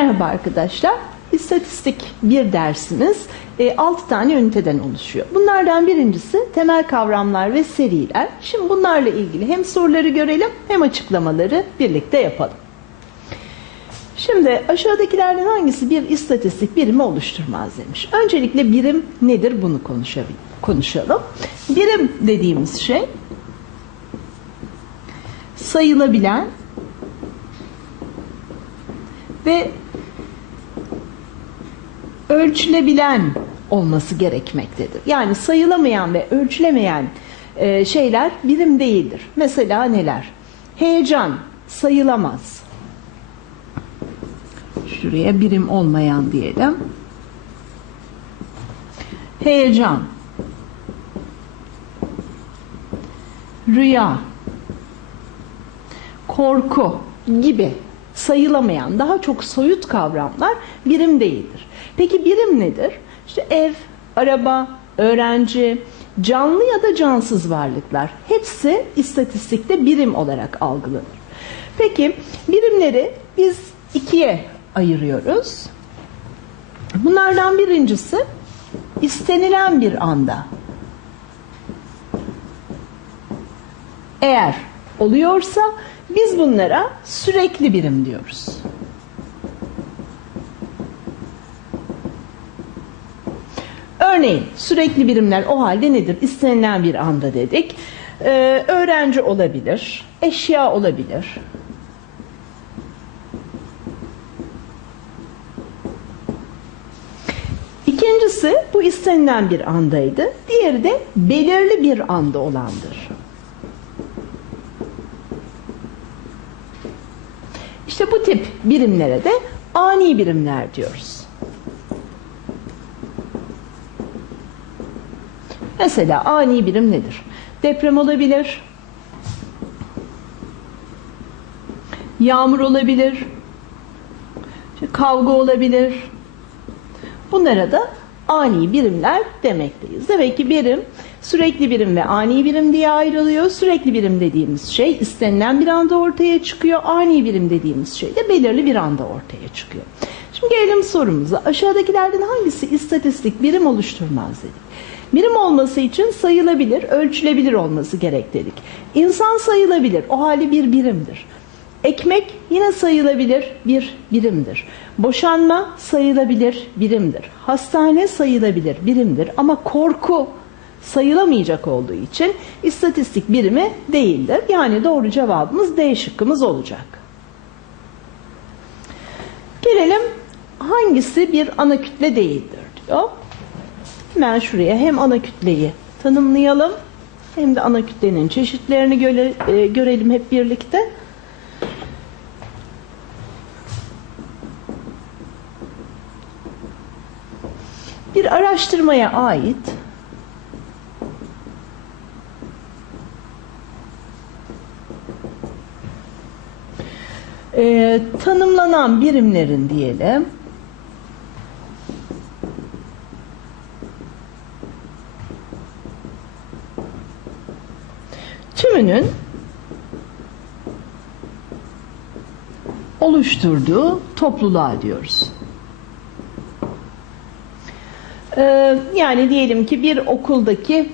Merhaba arkadaşlar. İstatistik bir dersimiz 6 tane üniteden oluşuyor. Bunlardan birincisi temel kavramlar ve seriler. Şimdi bunlarla ilgili hem soruları görelim hem açıklamaları birlikte yapalım. Şimdi aşağıdakilerden hangisi bir istatistik birimi oluşturmaz demiş. Öncelikle birim nedir bunu konuşalım. Birim dediğimiz şey sayılabilen ve ölçülebilen olması gerekmektedir. Yani sayılamayan ve ölçülemeyen e, şeyler birim değildir. Mesela neler? Heyecan sayılamaz. Şuraya birim olmayan diyelim. Heyecan. Rüya. Korku gibi sayılamayan daha çok soyut kavramlar birim değildir. Peki birim nedir? İşte ev, araba, öğrenci, canlı ya da cansız varlıklar hepsi istatistikte birim olarak algılanır. Peki birimleri biz ikiye ayırıyoruz. Bunlardan birincisi istenilen bir anda eğer oluyorsa biz bunlara sürekli birim diyoruz. Örneğin sürekli birimler o halde nedir? İstenilen bir anda dedik. Ee, öğrenci olabilir, eşya olabilir. İkincisi bu istenilen bir andaydı. Diğeri de belirli bir anda olandır. İşte bu tip birimlere de ani birimler diyoruz. Mesela ani birim nedir? Deprem olabilir, yağmur olabilir, kavga olabilir. Bunlara da ani birimler demekteyiz. Demek ki birim sürekli birim ve ani birim diye ayrılıyor. Sürekli birim dediğimiz şey istenilen bir anda ortaya çıkıyor. Ani birim dediğimiz şey de belirli bir anda ortaya çıkıyor. Şimdi gelelim sorumuza. Aşağıdakilerden hangisi istatistik birim oluşturmaz dedik. Birim olması için sayılabilir, ölçülebilir olması gerek dedik. İnsan sayılabilir, o hali bir birimdir. Ekmek yine sayılabilir bir birimdir. Boşanma sayılabilir birimdir. Hastane sayılabilir birimdir. Ama korku sayılamayacak olduğu için istatistik birimi değildir. Yani doğru cevabımız D şıkkımız olacak. Gelelim hangisi bir ana kütle değildir diyor. Hemen şuraya hem ana kütleyi tanımlayalım hem de ana kütlenin çeşitlerini göre, e, görelim hep birlikte. Bir araştırmaya ait e, tanımlanan birimlerin diyelim tümünün oluşturduğu topluluğa diyoruz. Ee, yani diyelim ki bir okuldaki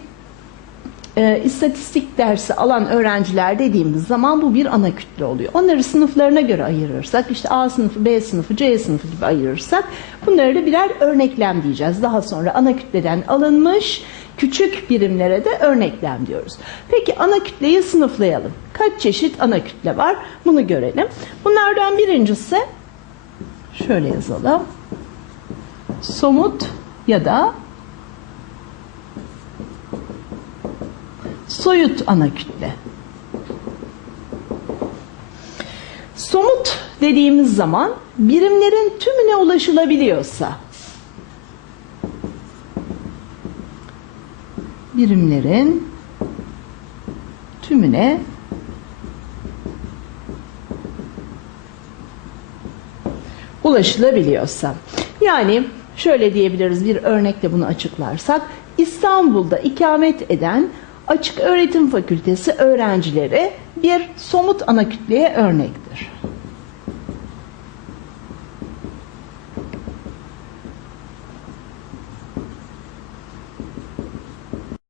e, istatistik dersi alan öğrenciler dediğimiz zaman bu bir ana kütle oluyor. Onları sınıflarına göre ayırırsak, işte A sınıfı, B sınıfı, C sınıfı gibi ayırırsak bunları da birer örneklem diyeceğiz. Daha sonra ana kütleden alınmış küçük birimlere de örneklem diyoruz. Peki ana kütleyi sınıflayalım. Kaç çeşit ana kütle var? Bunu görelim. Bunlardan birincisi şöyle yazalım. Somut ya da soyut ana kütle. Somut dediğimiz zaman birimlerin tümüne ulaşılabiliyorsa birimlerin tümüne ulaşılabiliyorsa. Yani şöyle diyebiliriz bir örnekle bunu açıklarsak İstanbul'da ikamet eden Açık Öğretim Fakültesi öğrencileri bir somut ana kütleye örnektir.